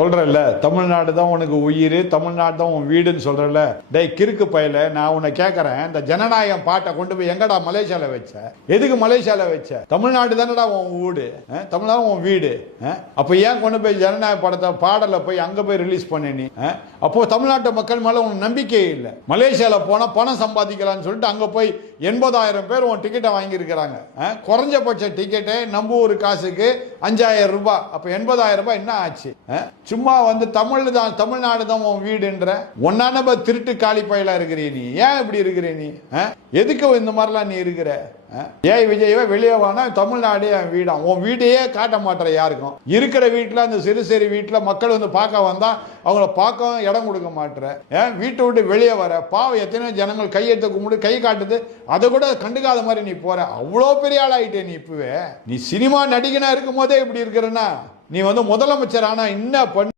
சொல்றல தமிழ்நாடு தான் உனக்கு உயிர், தமிழ்நாடு தான் உன் வீடுன்னு சொல்றல. டேய் கிறுக்கு பயல, நான் உன்னை கேட்கறேன், இந்த ஜனநாயகம் பாட்டை கொண்டு போய் எங்கடா மலேசியால வச்ச? எதுக்கு மலேசியால வச்ச? தமிழ்நாடு தானடா உன் வீடு, தமிழ்நாடு உன் வீடு. அப்ப ஏன் கொண்டு போய் ஜனநாயக படத்தை பாடல போய் அங்க போய் ரிலீஸ் பண்ண நீ? அப்போ தமிழ்நாட்டு மக்கள் மேல உனக்கு நம்பிக்கையே இல்லை. மலேசியால போனா பணம் சம்பாதிக்கலாம்னு சொல்லிட்டு அங்க போய் 80,000 பேர் உன் டிக்கெட்டை வாங்கியிருக்கிறாங்க. குறைஞ்சபட்ச டிக்கெட்டை நம்ம ஊர் காசுக்கு 5,000 ரூபாய். அப்ப 80,000 ரூபாய் என்ன ஆச்சு? சும்மா வந்து தமிழ்நாடு தான் உன் வீடுன்ற ஒன்னான திருட்டு காலி பயிலா இருக்கிறீ நீ. ஏன் இப்படி இருக்கிற நீ? எதுக்கு இந்த மாதிரிலாம் நீ இருக்கிற? ஏய் விஜயவே வெளியே வானா, தமிழ்நாடே என் வீடா. உன் வீட்டையே காட்ட மாட்டேற யாருக்கும். இருக்கிற வீட்டில் அந்த சிறு சிறு வீட்டில் மக்கள் வந்து பார்க்க வந்தா அவங்கள பார்க்க இடம் கொடுக்க மாட்டேற. வீட்டை விட்டு வெளியே வர பாவம் எத்தனையோ ஜனங்கள் கையெடுத்து கும்பிட்டு கை காட்டுது, அதை கூட கண்டுக்காத மாதிரி நீ போற. அவ்வளோ பெரிய ஆளாயிட்டே நீ. இப்பவே நீ சினிமா நடிகனா இருக்கும் போதே இப்படி இருக்கிறன்னா நீ வந்து முதலமைச்சர் ஆனா என்ன பண்ண